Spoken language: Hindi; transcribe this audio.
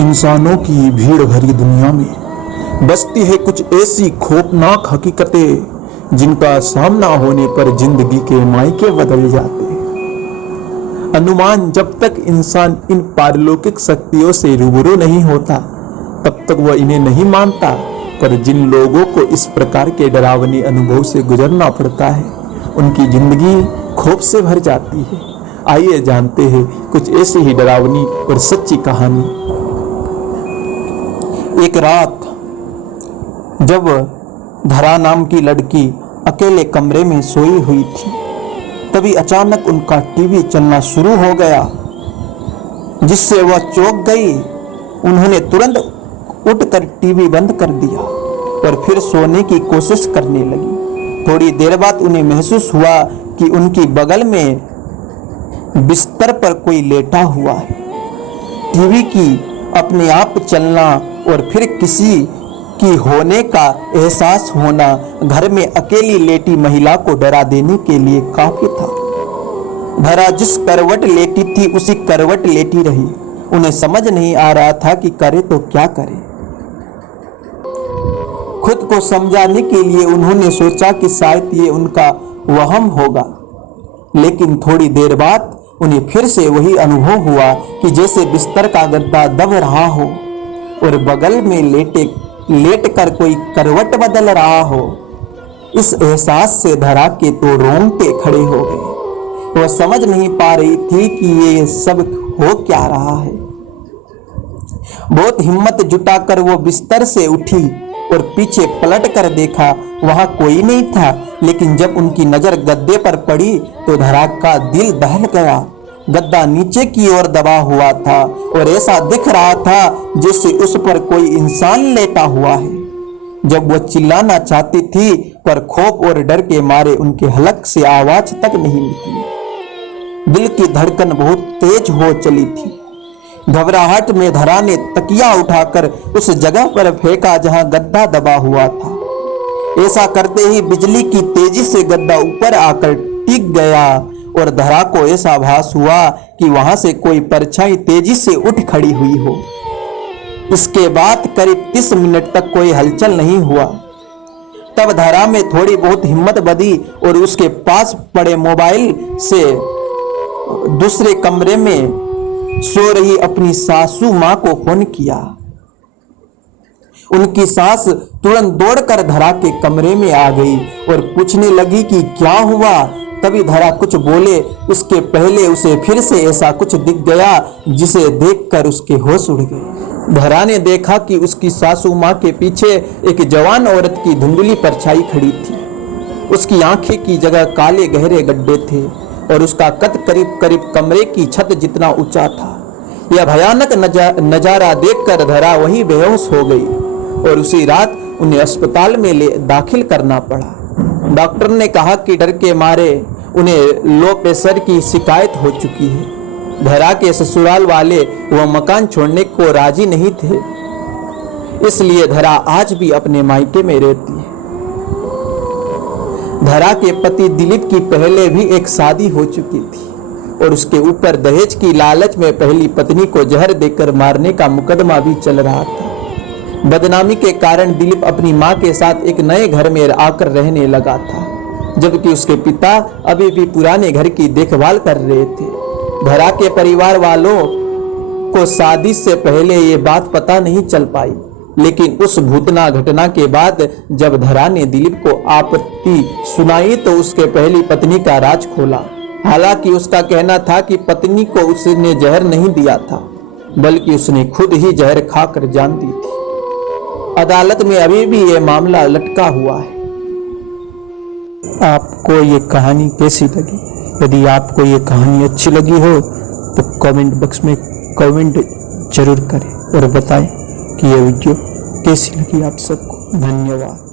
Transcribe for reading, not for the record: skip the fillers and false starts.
इंसानों की भीड़ भरी दुनिया में बसती है कुछ ऐसी खौफनाक हकीकतें जिनका सामना होने पर जिंदगी के मायके बदल जाते हैं। अनुमान जब तक इंसान इन पारलौकिक शक्तियों से रूबरू नहीं होता तब तक वह इन्हें नहीं मानता, पर जिन लोगों को इस प्रकार के डरावने अनुभव से गुजरना पड़ता है उनकी जिंदगी खौफ से भर जाती है। आइए जानते हैं कुछ ऐसी ही डरावनी और सच्ची कहानी। एक रात जब धरा नाम की लड़की अकेले कमरे में सोई हुई थी, तभी अचानक उनका टीवी चलना शुरू हो गया, जिससे वह चौंक गई। उन्होंने तुरंत उठकर टीवी बंद कर दिया और फिर सोने की कोशिश करने लगी। थोड़ी देर बाद उन्हें महसूस हुआ कि उनकी बगल में बिस्तर पर कोई लेटा हुआ है। टीवी की अपने आप चलना और फिर किसी की होने का एहसास होना घर में अकेली लेटी महिला को डरा देने के लिए काफी था। धरा जिस करवट लेटी थी उसी करवट लेटी रही। उन्हें समझ नहीं आ रहा था कि करे तो क्या करे। खुद को समझाने के लिए उन्होंने सोचा कि शायद ये उनका वहम होगा, लेकिन थोड़ी देर बाद उन्हें फिर से वही अनुभव हुआ कि जैसे बिस्तर का गद्दा दब रहा हो और बगल में लेट कर कोई करवट बदल रहा हो। इस एहसास से धरा के तो रोंगटे खड़े हो गए। वह समझ नहीं पा रही थी कि ये सब हो क्या रहा है। बहुत हिम्मत जुटाकर वो बिस्तर से उठी और पीछे पलट कर देखा, वहां कोई नहीं था। लेकिन जब उनकी नजर गद्दे पर पड़ी तो धरा का दिल दहल गया। गद्दा नीचे की ओर दबा हुआ था और ऐसा दिख रहा था जैसे उस पर कोई इंसान लेटा हुआ है। जब वह चिल्लाना चाहती थी पर खौफ और डर के मारे उनके हलक से आवाज तक नहीं निकली। दिल की धड़कन बहुत तेज हो चली थी। घबराहट में धरा ने तकिया उठाकर उस जगह पर फेंका जहां गद्दा दबा हुआ था। ऐसा करते ही बिजली की तेजी से गद्दा ऊपर आकर टिक गया और धरा को ऐसा आभास हुआ कि वहां से कोई परछाई तेजी से उठ खड़ी हुई हो। इसके बाद करीब 30 मिनट तक कोई हलचल नहीं हुआ। तब धरा में थोड़ी बहुत हिम्मत बंधी और उसके पास पड़े मोबाइल से दूसरे कमरे में सो रही अपनी सासू मां को फोन किया। उनकी सास तुरंत दौड़कर धरा के कमरे में आ गई और पूछने लगी कि क्या हुआ। तभी धरा कुछ बोले उसके पहले उसे फिर से ऐसा कुछ दिख गया जिसे देखकर उसके होश उड़ गए। धरा ने देखा कि उसकी सासू मां के पीछे एक जवान औरत की धुंधली परछाई खड़ी थी। उसकी आंखें की जगह काले गहरे गड्ढे थे और उसका कद करीब करीब कमरे की छत जितना ऊंचा था। यह भयानक नजारा देखकर धरा वहीं बेहोश हो गई और उसी रात उन्हें अस्पताल में दाखिल करना पड़ा। डॉक्टर ने कहा कि डर के मारे उन्हें लो प्रेशर की शिकायत हो चुकी है। धरा के ससुराल वाले वह मकान छोड़ने को राजी नहीं थे, इसलिए धरा आज भी अपने मायके में रहती है। धरा के पति दिलीप की पहले भी एक शादी हो चुकी थी और उसके ऊपर दहेज की लालच में पहली पत्नी को जहर देकर मारने का मुकदमा भी चल रहा था। बदनामी के कारण दिलीप अपनी मां के साथ एक नए घर में आकर रहने लगा था, जबकि उसके पिता अभी भी पुराने घर की देखभाल कर रहे थे। धरा के परिवार वालों को शादी से पहले ये बात पता नहीं चल पाई, लेकिन उस भूतना घटना के बाद जब धरा ने दिलीप को आपत्ति सुनाई तो उसके पहली पत्नी का राज खोला। हालांकि उसका कहना था कि पत्नी को उसने जहर नहीं दिया था, बल्कि उसने खुद ही जहर खाकर जान दी थी। अदालत में अभी भी ये मामला लटका हुआ है। आपको ये कहानी कैसी लगी? यदि आपको ये कहानी अच्छी लगी हो तो कमेंट बॉक्स में कमेंट जरूर करें और बताएं कि ये वीडियो कैसी लगी आप सबको। धन्यवाद।